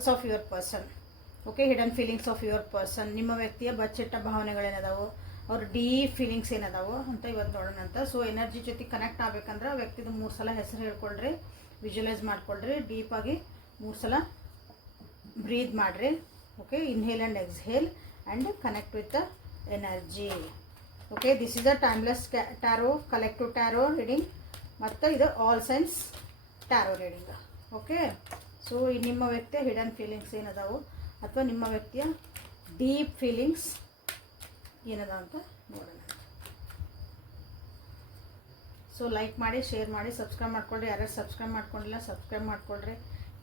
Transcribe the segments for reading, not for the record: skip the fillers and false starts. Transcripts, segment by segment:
Truths of your person. Okay, hidden feelings of your person. ನಿಮ್ಮ ವ್ಯಕ್ತಿಯ ಬಚ್ಚಿಟ್ಟ ಭಾವನೆಗಳೇನದಾವು, ಅವ್ರ deep feelings ಏನದಾವು ಅಂತ ಇವತ್ತು ನೋಡೋಣ ಅಂತ. ಸೊ ಎನರ್ಜಿ ಜೊತೆ ಕನೆಕ್ಟ್ ಆಗ್ಬೇಕಂದ್ರೆ ವ್ಯಕ್ತಿದು 3 ಸಲ ಹೆಸರು ಹೇಳ್ಕೊಳ್ರಿ, ವಿಜುವಲೈಸ್ ಮಾಡ್ಕೊಳ್ರಿ, ಡೀಪಾಗಿ 3 ಸಲ ಬ್ರೀದ್ ಮಾಡಿರಿ. Okay, inhale and exhale and connect with the energy. Okay, this is a timeless tarot, collective tarot reading, ಮತ್ತು ಇದು all signs tarot reading. Okay, so ನಿಮ್ಮ ವ್ಯಕ್ತಿಯ ಹಿಡನ್ ಫೀಲಿಂಗ್ಸ್ ಏನದಾವು ಅಥವಾ ನಿಮ್ಮ ವ್ಯಕ್ತಿಯ ಡೀಪ್ ಫೀಲಿಂಗ್ಸ್ ಏನದ ಅಂತ ನೋಡೋಣ. ಸೊ ಲೈಕ್ ಮಾಡಿ, ಶೇರ್ ಮಾಡಿ, ಸಬ್ಸ್ಕ್ರೈಬ್ ಮಾಡ್ಕೊಳ್ರಿ. ಯಾರ್ಯಾರು ಸಬ್ಸ್ಕ್ರೈಬ್ ಮಾಡ್ಕೊಂಡಿಲ್ಲ ಸಬ್ಸ್ಕ್ರೈಬ್ ಮಾಡ್ಕೊಳ್ರಿ.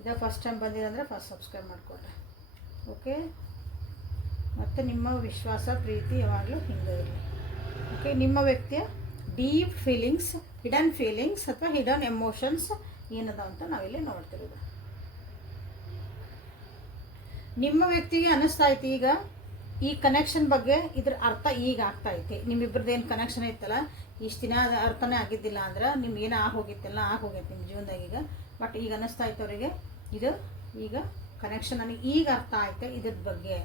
ಇದೇ ಫಸ್ಟ್ ಟೈಮ್ ಬಂದಿರಂದರೆ ಫಸ್ಟ್ ಸಬ್ಸ್ಕ್ರೈಬ್ ಮಾಡ್ಕೊಳ್ರಿ. ಓಕೆ, ಮತ್ತು ನಿಮ್ಮ ವಿಶ್ವಾಸ ಪ್ರೀತಿ ಯಾವಾಗಲೂ ಹಿಂಗೆ ಇರಲಿ. ಓಕೆ, ನಿಮ್ಮ ವ್ಯಕ್ತಿಯ ಡೀಪ್ ಫೀಲಿಂಗ್ಸ್, ಹಿಡನ್ ಫೀಲಿಂಗ್ಸ್ ಅಥವಾ ಹಿಡನ್ ಎಮೋಷನ್ಸ್ ಏನದ ಅಂತ ನಾವಿಲ್ಲಿ ನೋಡ್ತಿರೋದು. ನಿಮ್ಮ ವ್ಯಕ್ತಿಗೆ ಅನ್ನಿಸ್ತಾ ಐತಿ ಈಗ ಈ ಕನೆಕ್ಷನ್ ಬಗ್ಗೆ, ಇದ್ರ ಅರ್ಥ ಈಗ ಆಗ್ತಾ ಐತಿ. ನಿಮ್ಮಿಬ್ಬರದ್ದು ಏನು ಕನೆಕ್ಷನ್ ಐತಲ್ಲ, ಇಷ್ಟು ದಿನ ಅದು ಅರ್ಥನೇ ಆಗಿದ್ದಿಲ್ಲ ಅಂದ್ರೆ ನಿಮ್ಗೆ ಏನೋ ಆಗೋಗಿತ್ತಲ್ಲ, ಆಗೋಗೈತೆ ನಿಮ್ಮ ಜೀವನದಾಗ ಈಗ. ಬಟ್ ಈಗ ಅನ್ನಿಸ್ತಾ ಐತೆ ಅವರಿಗೆ ಇದು ಈಗ ಕನೆಕ್ಷನ್ ನನಗೆ ಈಗ ಅರ್ಥ ಆಯ್ತು ಇದ್ರ ಬಗ್ಗೆ.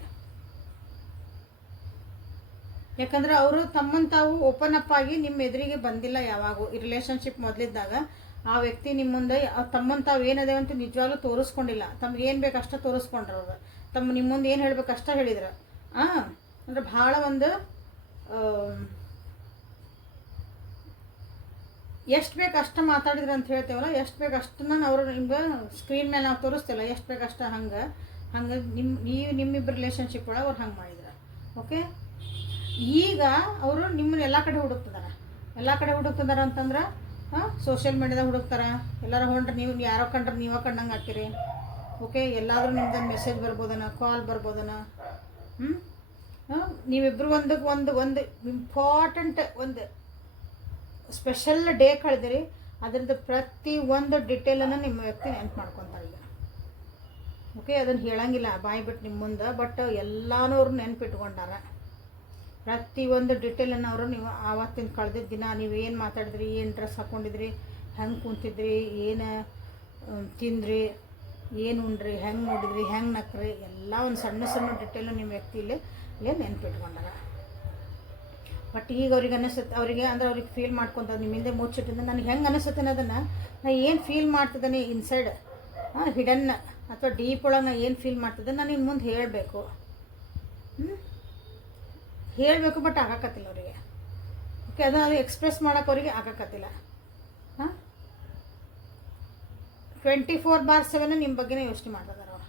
ಯಾಕಂದ್ರೆ ಅವರು ತಮ್ಮನ್ನು ತಾವು ಓಪನ್ ಅಪ್ ಆಗಿ ನಿಮ್ಮ ಎದುರಿಗೆ ಬಂದಿಲ್ಲ ಯಾವಾಗೂ. ಈ ರಿಲೇಷನ್ಶಿಪ್ ಮೊದಲಿದ್ದಾಗ ಆ ವ್ಯಕ್ತಿ ನಿಮ್ಮ ಮುಂದೆ ತಮ್ಮನ್ನು ತಾವು ಏನದೇ ಅಂತ ನಿಜವಾಗ್ಲೂ ತೋರಿಸ್ಕೊಂಡಿಲ್ಲ. ತಮ್ಗೆ ಏನು ಬೇಕು ಅಷ್ಟೇ ತೋರಿಸ್ಕೊಂಡ್ರು ಅವರು. ನಿಮ್ಮ ಮುಂದೆ ಏನು ಹೇಳ್ಬೇಕು ಅಷ್ಟೇ ಹೇಳಿದ್ರು. ಅಂದ್ರೆ ಭಾಳ ಒಂದು ಎಷ್ಟು ಬೇಕು ಅಷ್ಟು ಮಾತಾಡಿದ್ರು ಅಂತ ಹೇಳ್ತೇವಲ್ಲ, ಎಷ್ಟು ಬೇಕು ಅಷ್ಟನ್ನ ಅವರು ನಿಮ್ಗೆ ಸ್ಕ್ರೀನ್ ಮೇಲೆ ನಾವು ತೋರಿಸ್ತಿಲ್ಲ, ಎಷ್ಟು ಬೇಕು ಅಷ್ಟು ಹಂಗೆ ನಿಮ್ಮಿಬ್ಬರು ರಿಲೇಷನ್ಶಿಪ್ ಒಳಗೆ ಅವ್ರು ಹಂಗೆ ಮಾಡಿದ್ರು. ಓಕೆ, ಈಗ ಅವರು ನಿಮ್ಮನ್ನ ಎಲ್ಲ ಕಡೆ ಹುಡುಕ್ತಿದಾರ ಅಂತಂದ್ರೆ ಸೋಷಿಯಲ್ ಮೀಡಿಯಾದಾಗ ಹುಡುಕ್ತಾರೆ. ಎಲ್ಲರೂ ಹೊಂಡ್ರೆ ನೀವು ಯಾರೋ ಕಂಡ್ರೆ ನೀವೇ ಕಂಡಂಗೆ ಹಾಕಿರಿ. ಓಕೆ, ಎಲ್ಲಾದರೂ ನಿಮ್ದು ಮೆಸೇಜ್ ಬರ್ಬೋದನ, ಕಾಲ್ ಬರ್ಬೋದನ. ನೀವಿಬ್ಬರು ಒಂದು ಇಂಪಾರ್ಟೆಂಟ್ ಒಂದು ಸ್ಪೆಷಲ್ ಡೇ ಕಳೆದಿರಿ. ಅದರದ್ದು ಪ್ರತಿ ಒಂದು ಡಿಟೇಲನ್ನು ನಿಮ್ಮ ವ್ಯಕ್ತಿ ನೆನ್ಪು ಮಾಡ್ಕೊತಾರೆ ಈಗ. ಓಕೆ, ಅದನ್ನು ಹೇಳಂಗಿಲ್ಲ ಬಾಯಿ ಬಿಟ್ಟು ನಿಮ್ಮ ಮುಂದೆ, ಬಟ್ ಎಲ್ಲನೂ ಅವ್ರು ನೆನ್ಪಿಟ್ಕೊಂಡಾರ. ಪ್ರತಿಯೊಂದು ಡಿಟೇಲನ್ನು ಅವರು ನೀವು ಆವತ್ತಿನ ಕಳೆದಿದ್ದ ದಿನ ನೀವು ಏನು ಮಾತಾಡಿದ್ರಿ, ಏನು ಡ್ರೆಸ್ ಹಾಕ್ಕೊಂಡಿದ್ರಿ, ಹೆಂಗೆ ಕುಂತಿದ್ರಿ, ಏನು ತಿಂದ್ರಿ, ಏನು ಉಂಡ್ರಿ, ಹೆಂಗೆ ನೋಡಿದ್ರಿ, ಹೆಂಗೆ ನಕ್ರಿ, ಎಲ್ಲ ಒಂದು ಸಣ್ಣ ಡಿಟೇಲು ನಿಮ್ಮ ವ್ಯಕ್ತಿಯಲ್ಲಿ ನೆನ್ಪಿಟ್ಕೊಂಡಾರ. ಬಟ್ ಈಗ ಅವ್ರಿಗೆ ಅನಿಸುತ್ತೆ, ಅವ್ರಿಗೆ ಫೀಲ್ ಮಾಡ್ಕೊತ ನಿಮ್ಮಿಂದ ಮುಚ್ಚಿಟ್ಟಿಂದ ನನಗೆ ಹೆಂಗೆ ಅನಿಸುತ್ತೆ ಅನ್ನೋದನ್ನು ನಾನು ಏನು ಫೀಲ್ ಮಾಡ್ತಿದ್ದಾನೆ ಇನ್ಸೈಡ್, ಹಿಡನ್ ಅಥವಾ ಡೀಪ್ ಒಳಗೆ ನಾನು ಏನು ಫೀಲ್ ಮಾಡ್ತಿದ್ದೆ ನಾನು ಇನ್ನು ಮುಂದೆ ಹೇಳಬೇಕು. ಹೇಳಬೇಕು, ಬಟ್ ಆಗಾಕತ್ತಿಲ್ಲ ಅವರಿಗೆ. ಓಕೆ, ಅದನ್ನು ಎಕ್ಸ್ಪ್ರೆಸ್ ಮಾಡೋಕೆ ಅವರಿಗೆ ಆಗಾಕತ್ತಿಲ್ಲ. 24/7 ನಿಮ್ಮ ಬಗ್ಗೆನೇ ಯೋಚನೆ ಮಾಡ್ತಿದ್ದಾರೆ ಅವರು.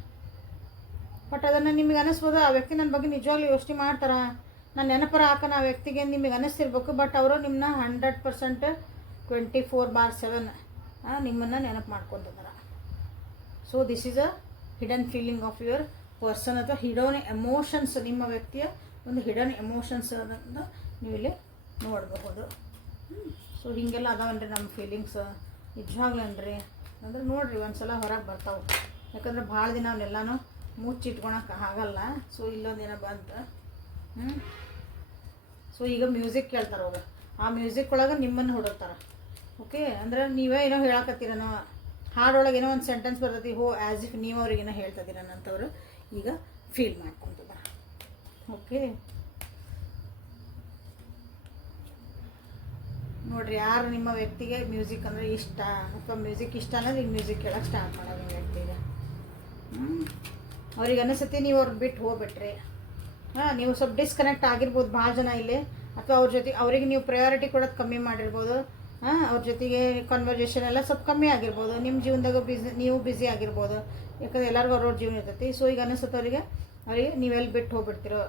ಬಟ್ ಅದನ್ನು ನಿಮಗೆ ಅನ್ನಿಸ್ಬೋದು ಆ ವ್ಯಕ್ತಿ ನನ್ನ ಬಗ್ಗೆ ನಿಜವಾಗ್ಲೂ ಯೋಚನೆ ಮಾಡ್ತಾರೆ, ನಾನು ನೆನಪರ ಹಾಕೋಣ ಆ ವ್ಯಕ್ತಿಗೆ ನಿಮಗೆ ಅನ್ನಿಸ್ತಿರ್ಬೇಕು. ಬಟ್ ಅವರು ನಿಮ್ಮನ್ನ 100% 24/7 ನಿಮ್ಮನ್ನು ನೆನಪು ಮಾಡ್ಕೊತಿದ್ದಾರೆ. So this is a hidden feeling of your person ಅಥವಾ ಹಿಡನ್ ಎಮೋಷನ್ಸ್. ನಿಮ್ಮ ವ್ಯಕ್ತಿಯ ಒಂದು ಹಿಡನ್ ಎಮೋಷನ್ಸ್ ಅದನ್ನು ನೀವಿಲ್ಲಿ ನೋಡಬಹುದು. ಸೊ ಹೀಗೆಲ್ಲ ಅದಾವನ್ರಿ ನಮ್ಮ ಫೀಲಿಂಗ್ಸ್ ನಿಜವಾಗ್ಲನ್ರಿ ಅಂದ್ರೆ ನೋಡಿರಿ ಒಂದು ಸಲ ಹೊರಗೆ ಬರ್ತಾವೆ. ಯಾಕಂದ್ರೆ ಭಾಳ ದಿನ ಅವನ್ನೆಲ್ಲನೂ ಮುಚ್ಚಿಟ್ಕೊಳಕ್ಕೆ ಆಗಲ್ಲ. ಸೊ ಇಲ್ಲೊಂದಿನ ಬಂತು. ಸೊ ಈಗ ಮ್ಯೂಸಿಕ್ ಕೇಳ್ತಾರೆ ಅವರು, ಆ ಮ್ಯೂಸಿಕ್ ಒಳಗೆ ನಿಮ್ಮನ್ನು ಹುಡುಕ್ತಾರೆ. ಓಕೆ, ಅಂದ್ರೆ ನೀವೇ ಏನೋ ಹೇಳಕತ್ತೀರನೋ, ಹಾಡೊಳಗೆ ಏನೋ ಒಂದು ಸೆಂಟೆನ್ಸ್ ಬರ್ತೈತಿ, ಆ್ಯಸ್ ಇಫ್ ನೀವು ಅವ್ರಿಗೇನೋ ಹೇಳ್ತಿದ್ದೀರನಂತವ್ರು ಈಗ ಫೀಲ್ ಮಾಡ್ಕೊತಿದ್ದಾರೆ. ಓಕೆ, ನೋಡಿರಿ ಯಾರು ನಿಮ್ಮ ವ್ಯಕ್ತಿಗೆ ಮ್ಯೂಸಿಕ್ ಅಂದರೆ ಇಷ್ಟ ಅಥವಾ ಮ್ಯೂಸಿಕ್ ಇಷ್ಟ ಅನ್ನೋದು ಈಗ ಮ್ಯೂಸಿಕ್ ಕೇಳೋಕ್ಕೆ ಸ್ಟಾರ್ಟ್ ಮಾಡೋದು ನಿಮ್ಮ ವ್ಯಕ್ತಿಗೆ. ಅವ್ರಿಗೆ ಅನಿಸುತ್ತೆ ನೀವು ಅವ್ರಿಗೆ ಬಿಟ್ಟು ಹೋಗ್ಬಿಟ್ರಿ. ನೀವು ಸ್ವಲ್ಪ ಡಿಸ್ಕನೆಕ್ಟ್ ಆಗಿರ್ಬೋದು ಭಾಳ ಜನ ಇಲ್ಲಿ, ಅಥವಾ ಅವ್ರ ಜೊತೆ ಅವರಿಗೆ ನೀವು ಪ್ರಯಾರಿಟಿ ಕೊಡೋದು ಕಮ್ಮಿ ಮಾಡಿರ್ಬೋದು. ಅವ್ರ ಜೊತೆಗೆ ಕನ್ವರ್ಜೇಷನ್ ಎಲ್ಲ ಸ್ವಲ್ಪ ಕಮ್ಮಿ ಆಗಿರ್ಬೋದು. ನಿಮ್ಮ ಜೀವನದಾಗ ನೀವು ಬ್ಯುಸಿ ಆಗಿರ್ಬೋದು. ಯಾಕಂದ್ರೆ ಎಲ್ಲರಿಗೂ ಅವ್ರವ್ರ ಜೀವನ ಇರ್ತೈತಿ. ಸೊ ಈಗ ಅನಿಸುತ್ತೆ ಅವರಿಗೆ ನೀವೆಲ್ಲಿ ಬಿಟ್ಟು ಹೋಗ್ಬಿಡ್ತೀರೋ.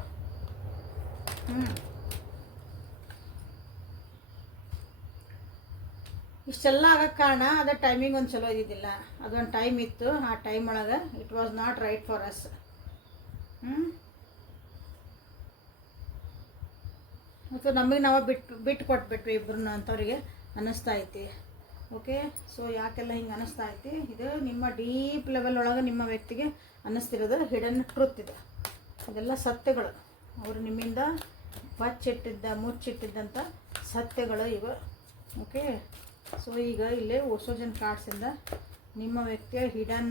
ಇಷ್ಟೆಲ್ಲ ಆಗಕ್ಕೆ ಕಾರಣ ಅದ ಟೈಮಿಂಗ್ ಒಂದು ಚಲೋ ಇದ್ದಿದ್ದಿಲ್ಲ. ಅದೊಂದು ಟೈಮ್ ಇತ್ತು, ಆ ಟೈಮ್ ಒಳಗೆ it was not right for us. ಮತ್ತು ನಮಗೆ ನಾವು ಬಿಟ್ಟು ಕೊಟ್ಬಿಟ್ವಿ ಇಬ್ಬರನ್ನ ಅಂಥವ್ರಿಗೆ ಅನ್ನಿಸ್ತಾ ಐತಿ. ಓಕೆ, ಸೊ ಯಾಕೆಲ್ಲ ಹಿಂಗೆ ಅನ್ನಿಸ್ತಾ ಐತಿ, ಇದು ನಿಮ್ಮ ಡೀಪ್ ಲೆವೆಲ್ ಒಳಗೆ ನಿಮ್ಮ ವ್ಯಕ್ತಿಗೆ ಅನ್ನಿಸ್ತಿರೋದು ಹಿಡನ್ ಟ್ರುತ್ ಇದೆ. ಇದೆಲ್ಲ ಸತ್ಯಗಳು, ಅವರು ನಿಮ್ಮಿಂದ ಮುಚ್ಚಿಟ್ಟಿದ್ದಂಥ ಸತ್ಯಗಳು ಇವು. ಓಕೆ, ಸೊ ಈಗ ಇಲ್ಲೇ ಓಸೋಜನ್ ಕಾರ್ಡ್ಸಿಂದ ನಿಮ್ಮ ವ್ಯಕ್ತಿಯ ಹಿಡನ್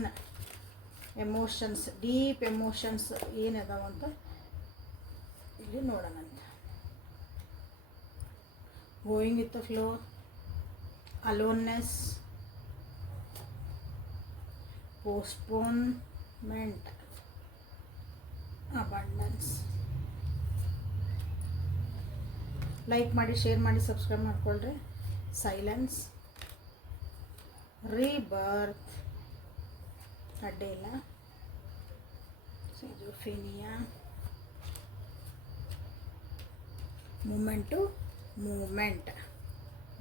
ಎಮೋಷನ್ಸ್, ಡೀಪ್ ಎಮೋಷನ್ಸ್ ಏನದಾವಂತ ಇಲ್ಲಿ ನೋಡೋಣ. Going with the flow, aloneness, postponement, abundance. Like ಮಾಡಿ, ಶೇರ್ ಮಾಡಿ, ಸಬ್ಸ್ಕ್ರೈಬ್ ಮಾಡ್ಕೊಳ್ರಿ. ಸೈಲೆನ್ಸ್, ರೀಬರ್ತ್, ಅಡ್ಡಿಲ್ಲ, schizophrenia, moment to moment.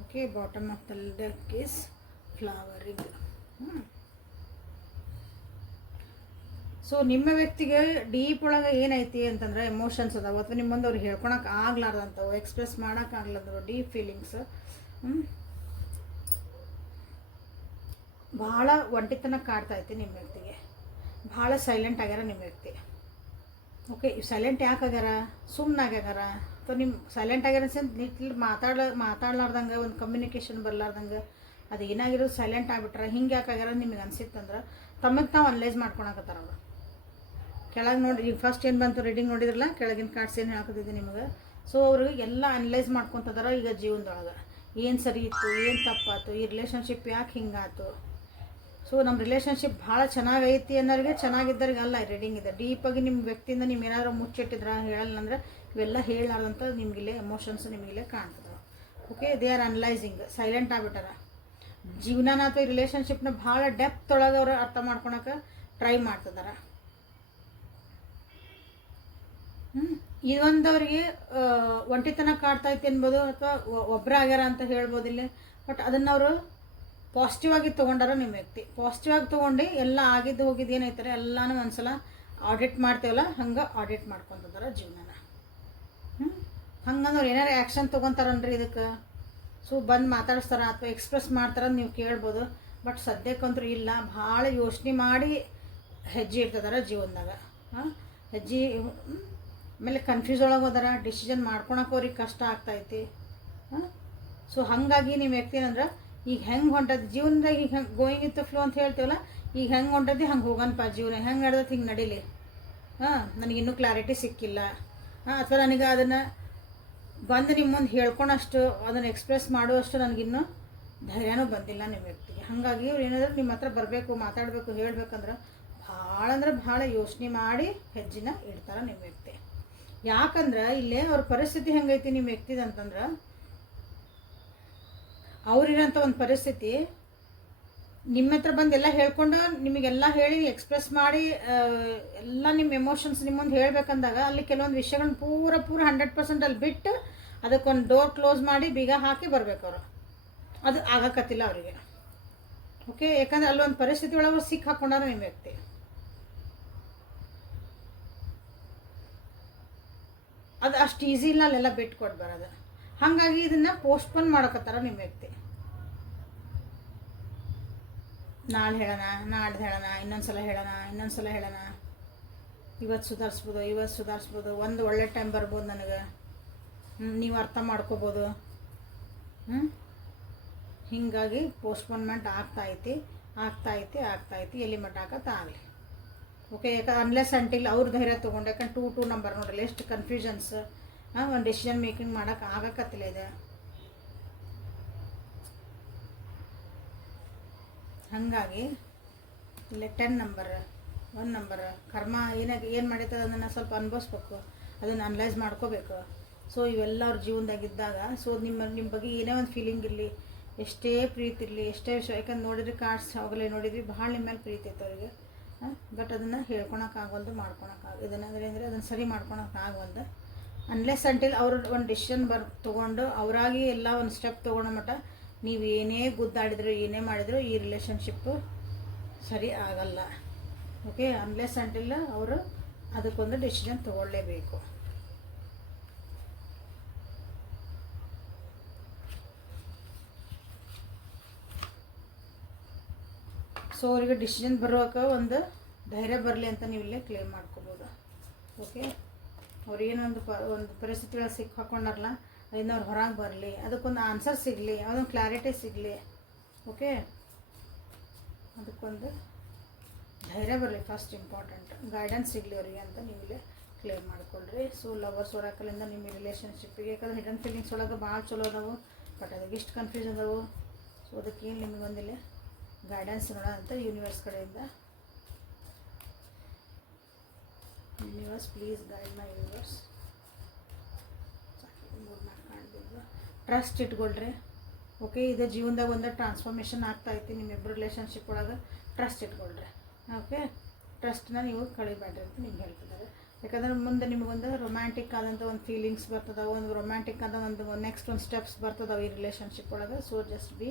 Okay, bottom of the deck is flowering. So ನಿಮ್ಮ ವ್ಯಕ್ತಿಗೆ ಡೀಪ್ ಒಳಗೆ ಏನೈತಿ ಅಂತಂದ್ರೆ ಎಮೋಷನ್ಸ್ ಅದಾವ, ಅಥವಾ ನಿಮ್ಮ ಮುಂದೆ ಅವ್ರಿಗೆ ಹೇಳ್ಕೊಳಕ್ಕೆ ಆಗ್ಲಾರ್ದಂಥವು, ಎಕ್ಸ್ಪ್ರೆಸ್ ಮಾಡೋಕ್ಕಾಗ್ಲಾರ್ದವು ಡೀಪ್ ಫೀಲಿಂಗ್ಸ್. ಭಾಳ ಒಂಟಿತನ ಕಾಡ್ತೈತಿ ನಿಮ್ಮ ವ್ಯಕ್ತಿಗೆ. ಭಾಳ ಸೈಲೆಂಟ್ ಆಗ್ಯಾರ ನಿಮ್ಮ ವ್ಯಕ್ತಿ. ಓಕೆ, ಸೈಲೆಂಟ್ ಯಾಕೆ ಆಗ್ಯಾರ? ಸುಮ್ಮನಾಗ್ಯಾರ, ಅಥವಾ ನಿಮ್ಮ ಸೈಲೆಂಟ್ ಆಗ್ಯಾರ ನಿಟ್ಟಿಲ್ ಮಾತಾಡ್ಲಾರ್ದಂಗೆ, ಒಂದು ಕಮ್ಯುನಿಕೇಷನ್ ಬರ್ಲಾರ್ದಂಗೆ, ಅದು ಏನಾಗಿರೋದು ಸೈಲೆಂಟ್ ಆಗಿಬಿಟ್ರೆ ಹಿಂಗೆ ಯಾಕೆ ಆಗ್ಯಾರ ನಿಮಗೆ ಅನ್ಸಿತ್ತಂದ್ರೆ ತಮಗೆ ತಾವು ಅನಲೈಸ್ ಮಾಡ್ಕೊಳಕತ್ತಾರ ಅವರು. ಕೆಳಗೆ ನೋಡಿ, ಈಗ ಫಸ್ಟ್ ಏನು ಬಂತು ರೀಡಿಂಗ್ ನೋಡಿದ್ರಲ್ಲ, ಕೆಳಗಿನ ಕಾರ್ಡ್ಸ್ ಏನು ಹಾಕೋದಿದೆ ನಿಮಗೆ. ಸೊ ಅವ್ರಿಗೆ ಎಲ್ಲ ಅನಲೈಸ್ ಮಾಡ್ಕೊತದಾರ ಈಗ ಜೀವನದೊಳಗೆ. ಏನು ಸರಿ ಇತ್ತು, ಏನು ತಪ್ಪಾಯ್ತು, ಈ ರಿಲೇಷನ್ಶಿಪ್ ಯಾಕೆ ಹಿಂಗಾಯ್ತು. ಸೊ ನಮ್ಮ ರಿಲೇಷನ್ಶಿಪ್ ಭಾಳ ಚೆನ್ನಾಗೈತಿ ಅನ್ನೋರಿಗೆ, ಚೆನ್ನಾಗಿದ್ದವ್ರಿಗೆ ಅಲ್ಲ ರೀಡಿಂಗ್ ಇದೆ. ಡೀಪಾಗಿ ನಿಮ್ಮ ವ್ಯಕ್ತಿಯಿಂದ ನೀವು ಏನಾದರೂ ಮುಚ್ಚಿಟ್ಟಿದ್ರ ಹೇಳಲ್ಲ ಅಂದ್ರೆ ಇವೆಲ್ಲ ಹೇಳಾರ್ದಂಥ ನಿಮಗಿಲ್ಲೇ ಎಮೋಷನ್ಸ್ ನಿಮಗಿಲ್ಲೇ ಕಾಣ್ತದೆ. Okay, they are analysing, silent ಆಗ್ಬಿಟ್ಟಾರ. ಜೀವನನ ಅಥವಾ ಈ ರಿಲೇಷನ್ಶಿಪ್ನ ಭಾಳ ಡೆಪ್ತ್ ಒಳಗೆ ಅವ್ರು ಅರ್ಥ ಮಾಡ್ಕೊಳಕ್ಕೆ ಟ್ರೈ ಮಾಡ್ತಿದಾರ. ಇದೊಂದವ್ರಿಗೆ ಒಂಟಿತನ ಕಾಡ್ತೈತಿ ಅನ್ಬೋದು, ಅಥವಾ ಒಬ್ಬರೇ ಆಗ್ಯಾರ ಅಂತ ಹೇಳ್ಬೋದು ಇಲ್ಲಿ. ಬಟ್ ಅದನ್ನು ಅವರು ಪಾಸಿಟಿವ್ ಆಗಿ ತೊಗೊಂಡಾರ ನಿಮ್ಮ ವ್ಯಕ್ತಿ. ಪಾಸಿಟಿವ್ ಆಗಿ ತೊಗೊಂಡು ಎಲ್ಲ ಆಗಿದ್ದು ಹೋಗಿದ್ದು ಏನೈತಾರೆ ಎಲ್ಲನೂ ಒಂದ್ಸಲ ಆಡಿಟ್ ಮಾಡ್ತೇವಲ್ಲ, ಹಂಗೆ ಆಡಿಟ್ ಮಾಡ್ಕೊತಿದಾರ ಜೀವನನ. ಹಂಗಂದ್ರೆ ಏನಾರು ಆ್ಯಕ್ಷನ್ ತೊಗೊತಾರನ್ರಿ ಇದಕ್ಕೆ. ಸೊ ಬಂದು ಮಾತಾಡಿಸ್ತಾರ ಅಥವಾ ಎಕ್ಸ್ಪ್ರೆಸ್ ಮಾಡ್ತಾರ ನೀವು ಕೇಳ್ಬೋದು. ಬಟ್ ಸದ್ಯಕ್ಕಂತೂ ಇಲ್ಲ, ಭಾಳ ಯೋಚನೆ ಮಾಡಿ ಹೆಜ್ಜೆ ಇಡ್ತಿದಾರ ಜೀವನದಾಗ. ಹೆಜ್ಜೆ ಆಮೇಲೆ ಕನ್ಫ್ಯೂಸ್ ಒಳಗೆ ಹೋದಾರ, ಡಿಸಿಷನ್ ಮಾಡ್ಕೊಳಕ್ಕೆ ಅವ್ರಿಗೆ ಕಷ್ಟ ಆಗ್ತೈತಿ. ಸೊ ಹಾಗಾಗಿ ನಿಮ್ಮ ವ್ಯಕ್ತಿ ಏನಂದ್ರೆ ಈಗ ಹೆಂಗೆ ಹೊಂಟದ ಜೀವನದಾಗ, ಈಗ ಹೆಂಗೆ ಗೋಯಿಂಗ್ ವಿತ್ ಫ್ಲೋ ಅಂತ ಹೇಳ್ತೀವಲ್ಲ, ಈಗ ಹೆಂಗೆ ಹೊಂಟದಿ ಹಂಗೆ ಹೋಗನಪ್ಪ ಜೀವನ, ಹೆಂಗೆ ನಡ್ದೈತಿ ಹಿಂಗೆ ನಡೀಲಿ. ನನಗಿನ್ನೂ ಕ್ಲಾರಿಟಿ ಸಿಕ್ಕಿಲ್ಲ, ಅಥವಾ ನನಗೆ ಅದನ್ನು ಬಂದು ನಿಮ್ಮ ಮುಂದೆ ಹೇಳ್ಕೊಳಷ್ಟು, ಅದನ್ನು ಎಕ್ಸ್ಪ್ರೆಸ್ ಮಾಡುವಷ್ಟು ನನಗಿನ್ನೂ ಧೈರ್ಯನೂ ಬಂದಿಲ್ಲ ನಿಮ್ಮ ವ್ಯಕ್ತಿಗೆ. ಹಾಗಾಗಿ ಇವ್ರು ಏನಾದರೂ ನಿಮ್ಮ ಹತ್ರ ಬರಬೇಕು, ಮಾತಾಡಬೇಕು, ಹೇಳಬೇಕಂದ್ರೆ ಭಾಳ ಅಂದ್ರೆ ಭಾಳ ಯೋಚನೆ ಮಾಡಿ ಹೆಜ್ಜೆನ ಇಡ್ತಾರೆ ನಿಮ್ಮ ವ್ಯಕ್ತಿ. ಯಾಕಂದ್ರೆ ಇಲ್ಲೇ ಅವ್ರ ಪರಿಸ್ಥಿತಿ ಹೆಂಗೈತಿ ನಿಮ್ಮ ವ್ಯಕ್ತಿದಂತಂದ್ರೆ, ಅವ್ರಿರೋಂಥ ಒಂದು ಪರಿಸ್ಥಿತಿ ನಿಮ್ಮ ಹತ್ರ ಬಂದು ಎಲ್ಲ ಹೇಳ್ಕೊಂಡು ನಿಮಗೆಲ್ಲ ಹೇಳಿ ಎಕ್ಸ್ಪ್ರೆಸ್ ಮಾಡಿ ಎಲ್ಲ ನಿಮ್ಮ ಎಮೋಷನ್ಸ್ ನಿಮ್ಮ ಮುಂದೆ ಹೇಳ್ಬೇಕಂದಾಗ ಅಲ್ಲಿ ಕೆಲವೊಂದು ವಿಷಯಗಳನ್ನ ಪೂರ 100% ಅಲ್ಲಿ ಬಿಟ್ಟು ಅದಕ್ಕೊಂದು ಡೋರ್ ಕ್ಲೋಸ್ ಮಾಡಿ ಬೀಗ ಹಾಕಿ ಬರ್ಬೇಕು ಅವರು. ಅದು ಆಗಕತ್ತಿಲ್ಲ ಅವರಿಗೆ. ಓಕೆ, ಯಾಕಂದ್ರೆ ಅಲ್ಲೊಂದು ಪರಿಸ್ಥಿತಿ ಒಳಗೆ ಸಿಕ್ಕಿ ಹಾಕೊಂಡಾರ ನಿಮ್ಮ ವ್ಯಕ್ತಿ. ಅದು ಅಷ್ಟು ಈಸಿ ಇಲ್ಲ ಅಲ್ಲೆಲ್ಲ ಬಿಟ್ಟು ಕೊಟ್ಟು ಬರೋದು. ಹಾಗಾಗಿ ಇದನ್ನು ಪೋಸ್ಟ್ಪೋನ್ ಮಾಡಕತ್ತಾರ ನಿಮ್ಮ ವ್ಯಕ್ತಿ. ನಾಳೆ ಹೇಳೋಣ, ನಾಡ್ದು ಹೇಳೋಣ, ಇನ್ನೊಂದ್ಸಲ ಹೇಳೋಣ, ಇವತ್ತು ಸುಧಾರಿಸ್ಬೋದು, ಒಂದು ಒಳ್ಳೆ ಟೈಮ್ ಬರ್ಬೋದು ನನಗೆ, ನೀವು ಅರ್ಥ ಮಾಡ್ಕೋಬೋದು. ಹೀಗಾಗಿ ಪೋಸ್ಟ್ಪೋನ್ಮೆಂಟ್ ಆಗ್ತಾಯಿತಿ, ಎಲ್ಲಿ ಮಟ್ಟ ಆಗಲಿ. ಓಕೆ, ಯಾಕಂದ್ರೆ ಅನ್ಲೆಸ್ ಅಂಟಿಲ್ ಅವ್ರ ಧೈರ್ಯ ತೊಗೊಂಡು, ಯಾಕಂದ್ರೆ 2 ನಂಬರ್ ನೋಡಿಲ್ಲ ಎಷ್ಟು ಕನ್ಫ್ಯೂಷನ್ಸ್. ಒಂದು ಡಿಸಿಷನ್ ಮೇಕಿಂಗ್ ಮಾಡೋಕೆ ಆಗಕತ್ತಿಲ್ಲ ಇದೆ. ಹಾಗಾಗಿ ಇಲ್ಲಿ 10 ನಂಬರ್, 1 ನಂಬರ್ ಕರ್ಮ ಏನು ಮಾಡೈತೆ ಅದನ್ನು ಸ್ವಲ್ಪ ಅನುಭವಿಸ್ಬೇಕು, ಅದನ್ನು ಅನಲೈಸ್ ಮಾಡ್ಕೋಬೇಕು. ಸೊ ಇವೆಲ್ಲ ಅವ್ರ ಜೀವನದಾಗಿದ್ದಾಗ, ಸೊ ನಿಮ್ಮ ಬಗ್ಗೆ ಏನೇ ಒಂದು ಫೀಲಿಂಗ್ ಇರಲಿ, ಎಷ್ಟೇ ಪ್ರೀತಿ ಇರಲಿ, ಎಷ್ಟೇ ವಿಷಯ, ಯಾಕಂದ್ರೆ ನೋಡಿದ್ರಿ ಕಾರ್ಡ್ಸ್ ಅವಾಗಲೇ ನೋಡಿದ್ವಿ, ಭಾಳ ನಿಮ್ಮ ಮೇಲೆ ಪ್ರೀತಿ ಐತೆ ಅವರಿಗೆ. ಬಟ್ ಅದನ್ನು ಹೇಳ್ಕೊಳಕ್ಕಾಗಲ್ದು, ಇದನ್ನಂದ್ರೆ ಅದನ್ನು ಸರಿ ಮಾಡ್ಕೊಳಕ್ಕಾಗಲ್ದು. ಅನ್ಲೆಸ್ ಅಂಟಿಲ್ ಅವರು ಒಂದು ಡಿಸಿಷನ್ ತೊಗೊಂಡು ಅವರಾಗಿ ಎಲ್ಲ ಒಂದು ಸ್ಟೆಪ್ ತೊಗೊಳ್ಳೋ ಮಟ್ಟ ನೀವು ಏನೇ ಗುದ್ದಾಡಿದ್ರು, ಏನೇ ಮಾಡಿದ್ರು ಈ ರಿಲೇಷನ್ಶಿಪ್ಪು ಸರಿ ಆಗಲ್ಲ. ಓಕೆ, ಅನ್ಲೆಸ್ ಅಂಟಿಲ್ ಅವರು ಅದಕ್ಕೊಂದು ಡಿಸಿಷನ್ ತೊಗೊಳ್ಳೇಬೇಕು. ಸೊ ಅವರಿಗೆ ಡಿಸಿಷನ್ ಬರುವಾಗ ಒಂದು ಧೈರ್ಯ ಬರಲಿ ಅಂತ ನೀವು ಇಲ್ಲೇ ಕ್ಲೇಮ್ ಮಾಡ್ಕೋಬೋದು. ಓಕೆ, ಅವ್ರೇನೊಂದು ಒಂದು ಪರಿಸ್ಥಿತಿಗಳು ಸಿಕ್ಕಿ ಹಾಕೊಂಡಾರಲ್ಲ, ಅದರಿಂದ ಅವ್ರು ಹೊರಗೆ ಬರಲಿ, ಅದಕ್ಕೊಂದು ಆನ್ಸರ್ ಸಿಗಲಿ, ಅದೊಂದು ಕ್ಲಾರಿಟಿ ಸಿಗಲಿ. ಓಕೆ, ಅದಕ್ಕೊಂದು ಧೈರ್ಯ ಬರಲಿ ಫಸ್ಟ್ ಇಂಪಾರ್ಟೆಂಟ್, ಗೈಡೆನ್ಸ್ ಸಿಗಲಿ ಅವರಿಗೆ ಅಂತ ನೀವಿಲ್ಲಿ ಕ್ಲೇಮ್ ಮಾಡ್ಕೊಳ್ರಿ. ಸೊ ಲವರ್ಸ್ ಒರಾಕಲಿಂದ ನಿಮ್ಮ ರಿಲೇಷನ್ಶಿಪ್ಪಿಗೆ, ಯಾಕಂದ್ರೆ ಹಿಡನ್ ಫೀಲಿಂಗ್ಸ್ ಒಳಗೆ ಭಾಳ ಚಲೋ ಅದಾವು, ಬಟ್ ಅದಕ್ಕೆ ಇಷ್ಟು ಕನ್ಫ್ಯೂಸ್ ಅದಾವು. ಸೊ ಅದಕ್ಕೇನು ನಿಮಗೆ ಒಂದಿಲ್ಲ ಗೈಡೆನ್ಸ್ ನೋಡೋಣ ಅಂತ ಯೂನಿವರ್ಸ್ ಕಡೆಯಿಂದ. Universe please guide my universe. Trust ಇಟ್ಕೊಳ್ರಿ. ಓಕೆ, ಇದು ಜೀವನದಾಗ ಒಂದು ಟ್ರಾನ್ಸ್ಫಾರ್ಮೇಷನ್ ಆಗ್ತಾಯಿತ್ತು ನಿಮ್ಮಿಬ್ಬರು ರಿಲೇಷನ್ಶಿಪ್ ಒಳಗೆ. ಟ್ರಸ್ಟ್ ಇಟ್ಕೊಳ್ರಿ. ಓಕೆ, ಟ್ರಸ್ಟ್ನ ನೀವು ಕಳಿಬೇಡ್ರಿ ಅಂತ ನಿಮ್ಗೆ ಹೇಳ್ತಿದ್ದಾರೆ. ಯಾಕಂದ್ರೆ ಮುಂದೆ ನಿಮಗೊಂದು ರೊಮ್ಯಾಂಟಿಕ್ ಆದಂಥ ಒಂದು ಫೀಲಿಂಗ್ಸ್ ಬರ್ತದೆ, ಒಂದು ರೊಮ್ಯಾಂಟಿಕ್ ಆದ ಒಂದು ನೆಕ್ಸ್ಟ್ ಒಂದು ಸ್ಟೆಪ್ಸ್ ಬರ್ತದೆ ಈ ರಿಲೇಷನ್ಶಿಪ್ ಒಳಗೆ. So just be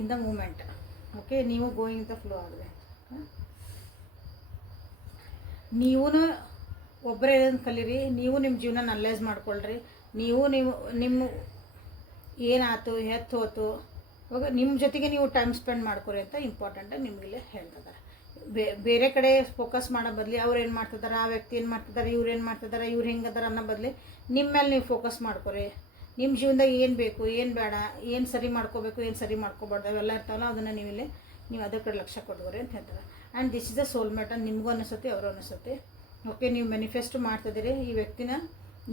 in the moment. Okay, ನೀವು ಗೋಯಿಂಗ್ ದ ಫ್ಲೋ ಆಗದೆ. ನೀವು ಒಬ್ಬರೇ ಹೇಳೋದನ್ನ ಕಲೀರಿ. ನೀವು ನಿಮ್ಮ ಜೀವನ ಅನಲೈಸ್ ಮಾಡ್ಕೊಳ್ರಿ. ನೀವು ನಿಮ್ಮ ಏನಾಯ್ತು ಎತ್ತು ಹೋತು ಇವಾಗ ನಿಮ್ಮ ಜೊತೆಗೆ ನೀವು ಟೈಮ್ ಸ್ಪೆಂಡ್ ಮಾಡ್ಕೊರಿ ಅಂತ ಇಂಪಾರ್ಟೆಂಟಾಗಿ ನಿಮಗಿಲ್ಲೇ ಹೇಳ್ತಿದ್ದಾರೆ. ಬೇರೆ ಕಡೆ ಫೋಕಸ್ ಮಾಡೋ ಬದಲಿ ಅವ್ರು ಏನು ಮಾಡ್ತಿದ್ದಾರೆ, ಆ ವ್ಯಕ್ತಿ ಏನು ಮಾಡ್ತಿದ್ದಾರೆ, ಇವ್ರು ಏನು ಮಾಡ್ತಿದ್ದಾರೆ, ಇವ್ರು ಹೆಂಗದಾರ ಅನ್ನೋ ಬದಲಿ ನಿಮ್ಮ ಮೇಲೆ ನೀವು ಫೋಕಸ್ ಮಾಡ್ಕೊರಿ. ನಿಮ್ಮ ಜೀವನದಾಗ ಏನು ಬೇಕು, ಏನು ಬೇಡ, ಏನು ಸರಿ ಮಾಡ್ಕೋಬೇಕು, ಏನು ಸರಿ ಮಾಡ್ಕೋಬಾರ್ದು ಅವೆಲ್ಲ ಇರ್ತಾವಲ್ಲ, ಅದನ್ನು ನೀವು ಅದ್ರ ಕಡೆ ಲಕ್ಷ್ಯ ಕೊಟ್ಕೊರಿ ಅಂತ ಹೇಳ್ತಾರೆ. And this is the soulmate ಅಂತ ನಿಮಗೂ ಅನಿಸುತ್ತೆ, ಅವರು ಅನಿಸುತ್ತೆ. ಓಕೆ, ನೀವು ಮ್ಯಾನಿಫೆಸ್ಟ್ ಮಾಡ್ತಿದ್ದೀರಿ ಈ ವ್ಯಕ್ತಿನ,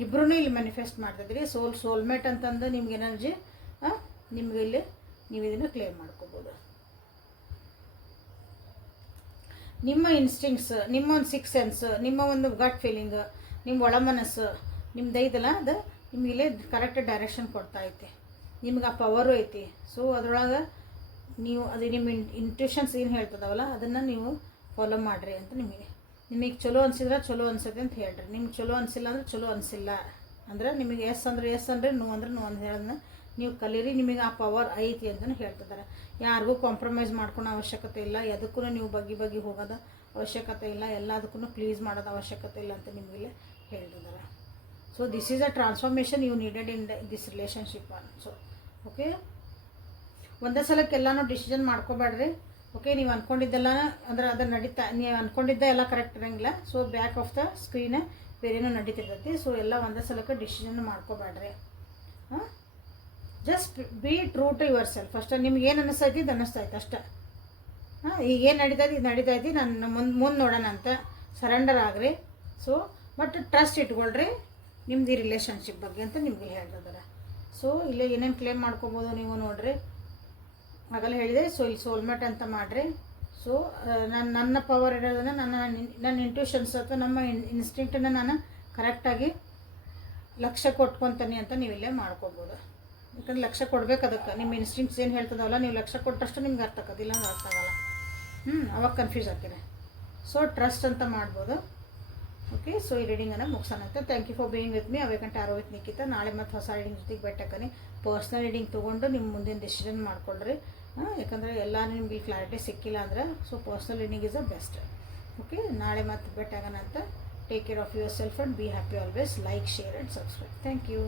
ಇಬ್ಬರೂ ಇಲ್ಲಿ ಮ್ಯಾನಿಫೆಸ್ಟ್ ಮಾಡ್ತಿದ್ದೀರಿ. ಸೋಲ್ಮೇಟ್ ಅಂತಂದು ನಿಮ್ಗೆ ಎನರ್ಜಿ ನಿಮ್ಗೆ ಇಲ್ಲಿ ನೀವು ಇದನ್ನು ಕ್ಲೇಮ್ ಮಾಡ್ಕೋಬೋದು. ನಿಮ್ಮ ಇನ್ಸ್ಟಿಂಕ್ಟ್ಸ್, ನಿಮ್ಮ ಒಂದು ಸಿಕ್ಸ್ ಸೆನ್ಸ್, ನಿಮ್ಮ ಒಂದು ಗಟ್ ಫೀಲಿಂಗ್, ನಿಮ್ಮ ಒಳ ಮನಸ್ಸು ನಿಮ್ದು ಐತಲ್ಲ, ಅದು ನಿಮಗಿಲ್ಲಿ ಕರೆಕ್ಟ್ ಡೈರೆಕ್ಷನ್ ಕೊಡ್ತಾ ಐತಿ. ನಿಮ್ಗೆ ಆ ಪವರು ಐತಿ. ಸೊ ಅದರೊಳಗೆ ನೀವು ಅದು ನಿಮ್ಮ ಇಂಟ್ಯೂಷನ್ಸ್ ಏನು ಹೇಳ್ತದವಲ್ಲ ಅದನ್ನು ನೀವು ಫಾಲೋ ಮಾಡಿರಿ ಅಂತ ನಿಮಗೆ ಚಲೋ ಅನಿಸಿದ್ರೆ ಚಲೋ ಅನಿಸುತ್ತೆ ಅಂತ ಹೇಳ್ರಿ. ನಿಮ್ಗೆ ಚಲೋ ಅನಿಸಿಲ್ಲ ಅಂದ್ರೆ ಚಲೋ ಅನಿಸಿಲ್ಲ ಅಂದ್ರೆ ನಿಮಗೆ ಎಸ್ ಅಂದ್ರೆ ಎಸ್ ಅಂದರೆ ನೋ ಅಂದ್ರೆ ನೋ ಅಂತ ಹೇಳೋದನ್ನ ನೀವು ಕಲೀರಿ. ನಿಮಗೆ ಆ ಪವರ್ ಐತಿ ಅಂತಲೂ ಹೇಳ್ತಿದ್ದಾರೆ. ಯಾರಿಗೂ ಕಾಂಪ್ರಮೈಸ್ ಮಾಡ್ಕೊಳೋ ಅವಶ್ಯಕತೆ ಇಲ್ಲ, ಎದಕ್ಕೂ ನೀವು ಬಗ್ಗಿ ಹೋಗೋದು ಅವಶ್ಯಕತೆ ಇಲ್ಲ, ಎಲ್ಲದಕ್ಕೂ ಪ್ಲೀಸ್ ಮಾಡೋದು ಅವಶ್ಯಕತೆ ಇಲ್ಲ ಅಂತ ನಿಮಗಿಲ್ಲಿ ಹೇಳ್ತಿದ್ದಾರೆ. So this is a transformation you needed in this relationship. So okay, ಒಂದೇ ಸಲಕ್ಕೆ ಎಲ್ಲನೂ ಡಿಸಿಷನ್ ಮಾಡ್ಕೋಬೇಡ್ರಿ. ಓಕೆ, ನೀವು ಅಂದ್ಕೊಂಡಿದ್ದೆಲ್ಲ ಅಂದ್ರೆ ಅದನ್ನು ನೀವು ಅಂದ್ಕೊಂಡಿದ್ದ ಎಲ್ಲ ಕರೆಕ್ಟ್ ಇರೋಂಗಿಲ್ಲ. So back of the screen ಬೇರೆನೂ ನಡೀತಿರ್ತೈತಿ. ಸೊ ಎಲ್ಲ ಒಂದೇ ಸಲಕ್ಕೆ ಡಿಸಿಷನ್ ಮಾಡ್ಕೋಬೇಡ್ರಿ. Just be true to yourself. ಅಷ್ಟೇ ನಿಮ್ಗೆ ಏನು ಅನ್ನಿಸ್ತೈತಿ ಇದು ಅನ್ನಿಸ್ತೈತೆ ಅಷ್ಟೇ. ಈಗ ಏನು ನಡೀತೈತಿ ಇದು ನಡೀತೈತಿ, ನಾನು ಮುಂದೆ ನೋಡೋಣ ಅಂತ ಸರೆಂಡರ್ ಆಗ್ರಿ. ಸೊ ಬಟ್ ಟ್ರಸ್ಟ್ ಇಟ್ಕೊಳ್ರಿ ನಿಮ್ದು ಈ ರಿಲೇಷನ್ಶಿಪ್ ಬಗ್ಗೆ ಅಂತ ನಿಮ್ಗೆ ಹೇಳ್ತಿದ್ದಾರೆ. ಸೊ ಇಲ್ಲೇ ಏನೇನು ಕ್ಲೇಮ್ ಮಾಡ್ಕೊಬೋದು ನೀವು ನೋಡಿರಿ, ಆಗಲ್ಲ ಹೇಳಿದೆ. ಸೊ ಇಲ್ಲಿ ಸೋಲ್ಮೇಟ್ ಅಂತ ಮಾಡಿರಿ. ಸೊ ನನ್ನ ಪವರ್ ಇರೋದನ್ನು ನನ್ನ ಇಂಟ್ಯೂಷನ್ಸ್ ಅಥವಾ ನಮ್ಮ ಇನ್ಸ್ಟಿಂಕ್ಟನ್ನು ನಾನು ಕರೆಕ್ಟಾಗಿ ಲಕ್ಷ್ಯ ಕೊಟ್ಕೊತೀನಿ ಅಂತ ನೀವಿಲ್ಲೇ ಮಾಡ್ಕೋಬೋದು. ಯಾಕಂದ್ರೆ ಲಕ್ಷ್ಯ ಕೊಡ್ಬೇಕು ಅದಕ್ಕೆ. ನಿಮ್ಮ ಇನ್ಸ್ಟಿಂಕ್ಟ್ಸ್ ಏನು ಹೇಳ್ತದವಲ್ಲ, ನೀವು ಲಕ್ಷ್ಯ ಕೊಟ್ಟಷ್ಟು ನಿಮ್ಗೆ ಅರ್ಥ ಆಗೋದಿಲ್ಲ ಅಂದ್ರೆ ಅರ್ಥ ಆಗಲ್ಲ. ಅವಾಗ ಕನ್ಫ್ಯೂಸ್ ಆಗ್ತೀರಿ. ಸೊ ಟ್ರಸ್ಟ್ ಅಂತ ಮಾಡ್ಬೋದು. ಓಕೆ, ಸೊ ಈ ರೀಡಿಂಗನ್ನು ಮುಗಿಸೋಣ ಅಂತ. Thank you for being with me. Awaken ಆರೋ ವಿತ್ ನಿಖಿತ. ನಾಳೆ ಮತ್ತು ಹೊಸ ರೀಡಿಂಗ್ ಜೊತೆಗೆ ಬೆಟ್ಟಕ್ಕನಿ ಪರ್ಸ್ನಲ್ ರೀಡಿಂಗ್ ತೊಗೊಂಡು ನಿಮ್ಮ ಮುಂದಿನ ಡಿಸಿಷನ್ ಮಾಡ್ಕೊಳ್ರಿ. ಯಾಕಂದರೆ ಎಲ್ಲ ನಿಮಗೆ ಕ್ಲಾರಿಟಿ ಸಿಕ್ಕಿಲ್ಲ ಅಂದ್ರೆ so personal reading is the best. Okay, ನಾಳೆ ಮತ್ತೆ ಬೆಟ್ಟಾಗೋಣ ಅಂತ. Take care of yourself and be happy always. Like, share and subscribe. Thank you.